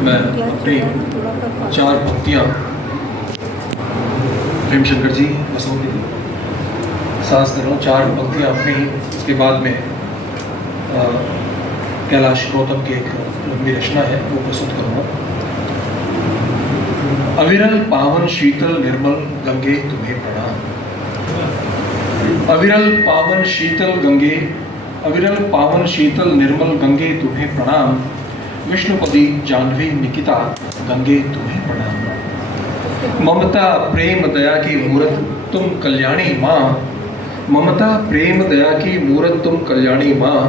मैं अपनी 4 पंक्तियाँ प्रेम शंकर जी बसों की सांस कर रहा हूँ। 4 पंक्तियाँ अपनी ही, उसके बाद में कैलाश गौतम की एक लंबी रचना है वो प्रस्तुत करूँगा। अविरल पावन शीतल निर्मल गंगे तुम्हें प्रणाम। अविरल पावन शीतल गंगे, अविरल पावन शीतल निर्मल गंगे तुम्हें प्रणाम। विष्णुपदी जाह्नवी निकिता गंगे तुम्हें प्रणाम। ममता प्रेम दया की मूरत तुम कल्याणी माँ, ममता प्रेम दया की मूरत तुम कल्याणी माँ।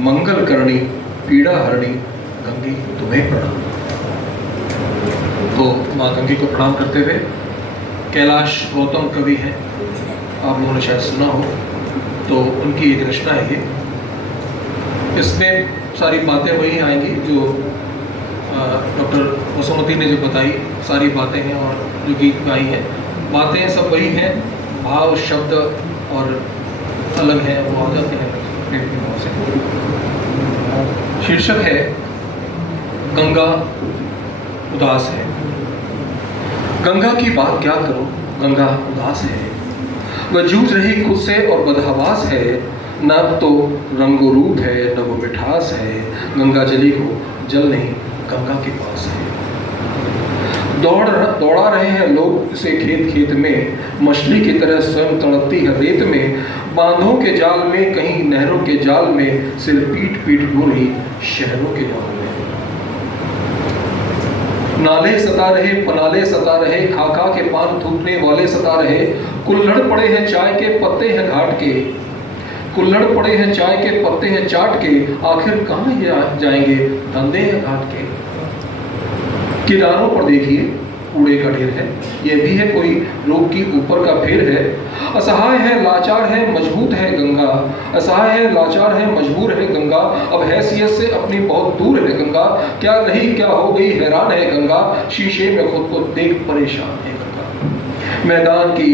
मंगल करणी पीड़ा हरणी गंगे तुम्हें प्रणाम। तो माँ गंगे को प्रणाम करते हुए, कैलाश गौतम कवि हैं, आप लोगों ने शायद सुना हो, तो उनकी एक रचना है ये। इसमें सारी बातें वही आएंगी जो डॉक्टर वसुमती ने जो बताई, सारी बातें हैं और जो गीत गाई हैं, बातें सब वही हैं, भाव शब्द और अलग हैं, वो आ जाते हैं पेट के भाव से। शीर्षक है गंगा उदास है। गंगा की बात क्या करो, गंगा उदास है। वह जूझ रही खुद से और बदहवास है। न तो रंगो रूप है न वो मिठास है। गंगा जली को जल नहीं गंगा के पास है। दौड़ा रहे हैं लोग इसे खेत खेत में। मछली की तरह स्वयं तड़पती है रेत में। बांधों के जाल में कहीं नहरों के जाल में, सिर पीट पीट रो रही शहरों के जाल में। नाले सता रहे पनाले सता रहे, खा खा के पान थूकने वाले सता रहे। कुल्हड़ पड़े हैं चाय के पत्ते हैं घाट के, कुल्हड़ पड़े हैं चाय के पत्ते हैं चाट के। आखिर कहाँ जाएंगे धंधे हैं घाट के। किनारों पर देखिए कूड़े का ढेर है, ये भी है कोई रोग की ऊपर का फेर है। असहाय है लाचार है मजबूत है गंगा, असहाय है लाचार है मजबूर है गंगा। अब हैसियत से अपनी बहुत दूर है गंगा। क्या रही क्या हो गई हैरान है गंगा। शीशे में खुद को देख परेशान है गंगा। मैदान ही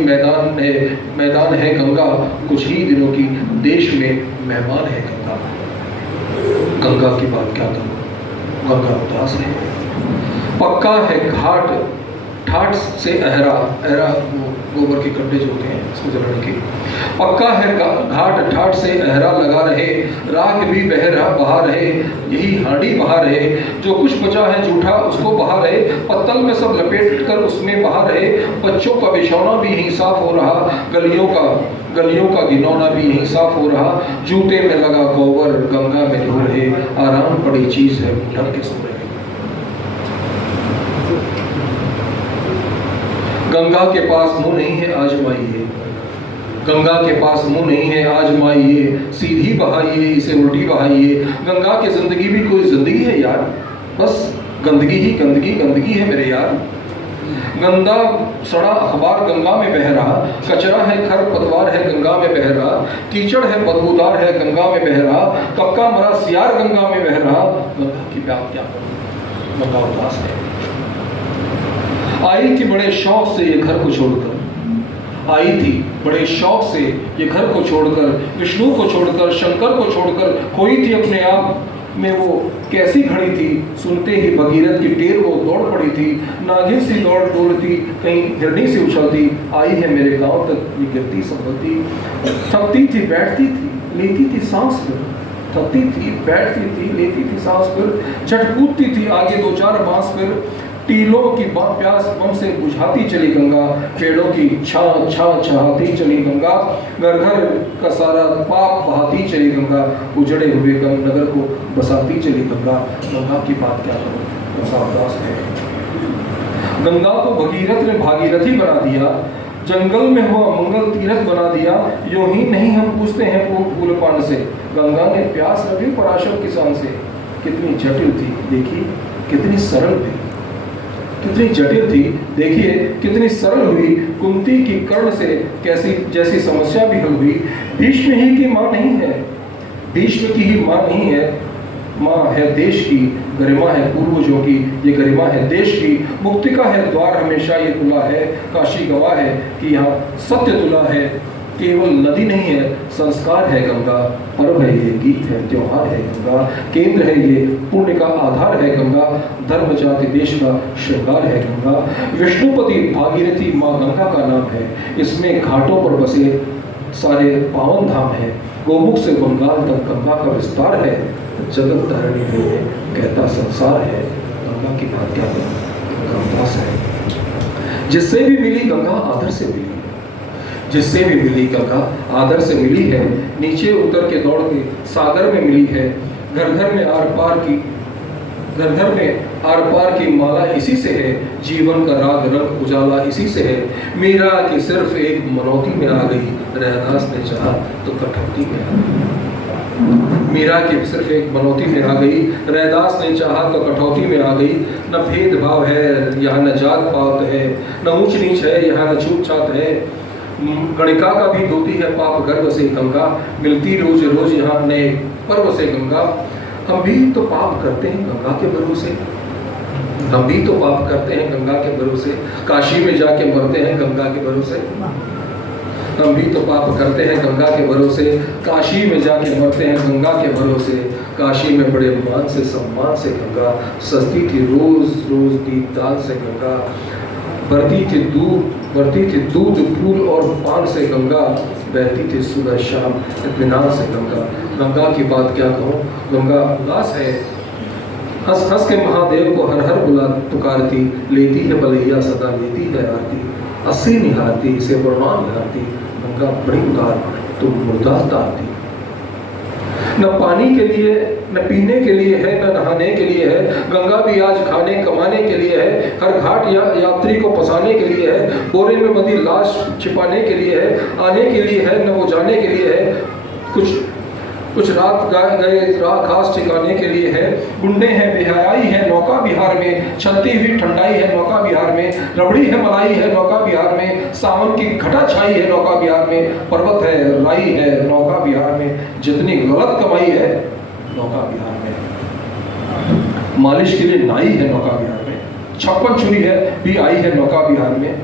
मैदान है गंगा। कुछ ही दिनों की देश में मेहमान है गंगा। गंगा की बात क्या करूं, गंगा उदास है। पक्का है घाट ठाट से अहरा, अहरा वो गोबर के गड्ढे जो होते हैं उसको जलाने के। पक्का है घाट ठाट से अहरा लगा रहे। राख भी बहा रहे, यही हांडी बहा रहे। जो कुछ बचा है जूठा उसको बहा रहे। पत्तल में सब लपेट कर उसमें बहा रहे। बच्चों का बिछौना भी यहीं साफ हो रहा। गलियों का गिनौना भी यहीं साफ हो रहा। जूते में लगा गोबर गंगा में धो रहे। आराम पड़ी चीज है ढल के सो रहे। गंगा के पास मुंह नहीं है आजमाइए, गंगा के पास मुंह नहीं है आजमाइए। सीधी बहाइए इसे उल्टी बहाइए। गंगा की जिंदगी भी कोई जिंदगी है यार, बस गंदगी ही गंदगी है मेरे यार। गंदा सड़ा अखबार गंगा में बह रहा। कचरा है खर पतवार है गंगा में बह रहा। कीचड़ है बदबूदार है गंगा में बह रहा। कक्का मरा सियार गंगा में बह रहा। गंगा की बात क्या करूं, गंगा उदास है। आई थी बड़े शौक से ये घर को छोड़कर, आई थी बड़े शौक से ये घर को छोड़कर। विष्णु को छोड़कर शंकर को छोड़कर खोई थी अपने आप में वो कैसी खड़ी थी। सुनते ही भगीरथ की टेर वो दौड़ पड़ी थी। नागिन सी दौड़ डोलती कहीं हिरणी से उछलती। आई है मेरे गांव तक ये गिरती संभलती। थकती थी बैठती थी लेती थी सांस फिर, थकती थी बैठती थी लेती थी सांस फिर। झट कूदती थी आगे 2-4 बांस फिर। टीलों की प्यास बम से बुझाती चली गंगा। पेड़ों की छाती चली गंगा। घर घर का सारा पाप बहाती चली गंगा। उजड़े हुए नगर को बसाती चली गंगा। गंगा की बात क्या करूं, गंगा उदास है। गंगा को भगीरथ ने भागीरथी बना दिया। जंगल में हुआ मंगल तीरथ बना दिया। यूं ही नहीं हम पूछते हैं फूल पान से। गंगा ने प्यास रखी पराशर किसान से। कितनी जटिल थी देखी, कितनी सरल थी, कितनी जटिल थी देखिए, कितनी सरल हुई। कुंती की कर्ण से जैसी समस्या भी हल हुई। भीष्म ही की माँ नहीं है, भीष्म की ही माँ नहीं है। माँ है देश की, गरिमा है पूर्वजों की, ये गरिमा है देश की। मुक्ति का है द्वार हमेशा ये खुला है। काशी गवाह है कि यहाँ सत्य तुला है। केवल नदी नहीं है, संस्कार है गंगा, पर्व है ये, गीत है, त्योहार है गंगा, केंद्र है ये, पुण्य का आधार है गंगा, धर्म जाति देश का श्रृंगार है गंगा। विष्णुपति भागीरथी माँ गंगा का नाम है, इसमें घाटों पर बसे सारे पावन धाम है। गोमुख से बंगाल तक गंगा का विस्तार है, जगत धरणी में कहता संसार है। गंगा की बात क्या है, गंगादास है। जिससे भी मिली गंगा आदर से मिली, जिससे भी मिली गंगा आदर से मिली है। नीचे उतर के दौड़ के सागर में मिली है। घर घर में आर पार की माला इसी से है, जीवन का राग रंग उजाला इसी से है। मीरा की सिर्फ एक मनौती में आ गई, रैदास ने चाहा तो कटौती में आ गई। मीरा की सिर्फ एक मनौती में आ गई, रैदास ने चाहा तो कटौती में आ गई। न भेदभाव है यहाँ, न जात पात है, न ऊंच नीच है यहाँ, न छूत छात है। गणिका का भी धोती है पाप गर्भ से गंगा, मिलती रोज रोज यहाँ नए पर्व से गंगा। हम भी तो पाप करते हैं गंगा के भरोसे, हम भी तो पाप करते हैं गंगा के भरोसे, काशी में जाके मरते हैं गंगा के भरोसे। हम भी तो पाप करते हैं गंगा के भरोसे, काशी में जाके मरते हैं गंगा के भरोसे। काशी में बड़े मान से सम्मान से गंगा, सजती थी रोज रोज दीपदान से गंगा। बढ़ती थी दूध फूल और पान से गंगा, बहती थी सुबह शाम इत्मीनान से गंगा। गंगा की बात क्या कहूँ, गंगा उदास है। हंस हंस के महादेव को हर हर बुला पुकारती, लेती है बलैया सदा लेती है आरती। अस्सी निहारती इसे प्रणाम निहारती, गंगा बड़ी उदार तो मुर्दा तारती। न पानी के लिए न पीने के लिए है, न नहाने के लिए है, गंगा भी आज खाने कमाने के लिए है। हर घाट यात्री को फंसाने के लिए है, बोरे में बंधी लाश छिपाने के लिए है। आने के लिए है न वो जाने के लिए है, कुछ रात गए खास ठिकाने के लिए है। गुंडे हैं बेहयाई है नौका बिहार में, छलती हुई ठंडाई है नौका बिहार में। रबड़ी है मलाई है नौका बिहार में, सावन की घटा छाई है नौका बिहार में। पर्वत है राई है नौका बिहार में, जितनी गलत कमाई है नौका बिहार में। मालिश के लिए नाई है नौका बिहार में, 56 छुरी है भी आई है नौका बिहार में।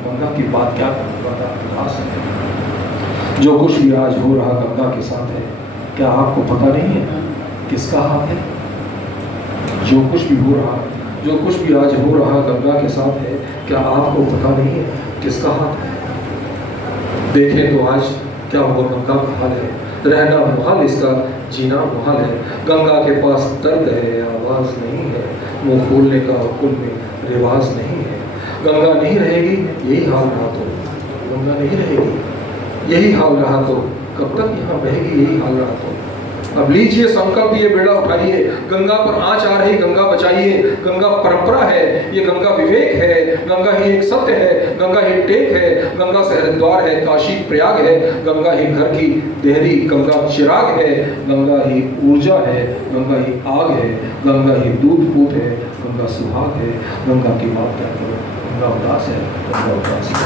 गंगा की बात क्या खास है, जो कुछ भी आज हो रहा गंगा के साथ है, क्या आपको पता नहीं है किसका हाथ है? जो कुछ भी हो रहा, जो कुछ भी आज हो रहा गंगा के साथ है, क्या आपको पता नहीं है किसका हाथ है? देखें तो आज क्या हुआ गंगा का हाल है, रहना मुहाल इसका जीना मुहाल है। गंगा के पास दर्द है आवाज़ नहीं है, मुँह खोलने का हुक्म में रिवाज नहीं है। गंगा नहीं रहेगी यही हाल रहा तो, गंगा नहीं रहेगी यही हाल रहा तो, कब तक यहाँ बहेगी यही हाल रहा तो। अब लीजिए संकल्प, ये बेड़ा उठाइए, गंगा पर आँच आ रही गंगा बचाइए। गंगा परंपरा है, ये गंगा विवेक है, गंगा ही एक सत्य है, गंगा ही टेक है, गंगा से हरिद्वार है, काशी प्रयाग है। गंगा ही घर की देहरी, गंगा चिराग है, गंगा ही ऊर्जा है, गंगा ही आग है, गंगा ही दूध पूत है, गंगा सुहाग है। गंगा की बात क्या करो, गंगा उदास है, गंगा उदास है।